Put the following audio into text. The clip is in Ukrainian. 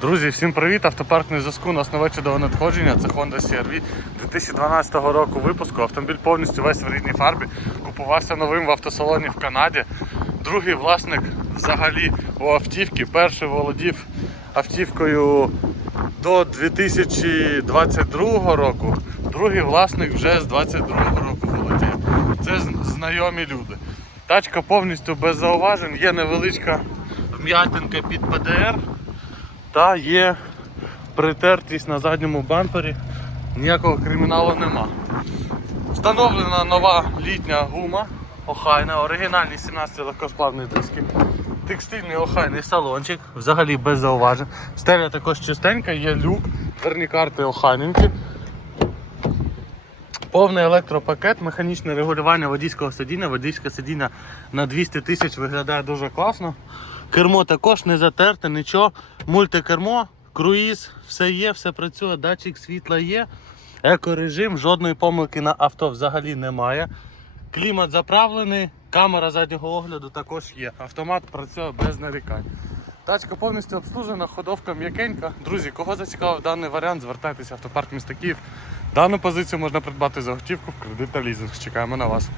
Друзі, всім привіт! Автопарк на зв'язку. У нас нове чудове надходження. Це Honda CR-V 2012 року випуску. Автомобіль повністю весь в рідній фарбі. Купувався новим в автосалоні в Канаді. Другий власник взагалі у автівки. Перший володів автівкою до 2022 року. Другий власник вже з 2022 року володіє. Це знайомі люди. Тачка повністю без зауважень, є невеличка вм'ятинка під ПДР та є притертість на задньому бампері, ніякого криміналу нема. Встановлена нова літня гума, охайна, оригінальні 17 легкосплавні диски, текстильний охайний салончик, взагалі без зауважень. Стеля також чистенька, є люк, дверні карти охайненькі. Повний електропакет, механічне регулювання водійського сидіння. Водійське сидіння на 200 тисяч виглядає дуже класно. Кермо також не затерте, нічого. Мультикермо, круїз, все є, все працює, датчик світла є. Екорежим, жодної помилки на авто взагалі немає. Клімат заправлений, камера заднього огляду також є. Автомат працює без нарікань. Тачка повністю обслужена, ходовка м'якенька. Друзі, кого зацікавив даний варіант, звертайтеся в автопарк міста Київ. Дану позицію можна придбати за готівку в кредит та лізинг. Чекаємо на вас.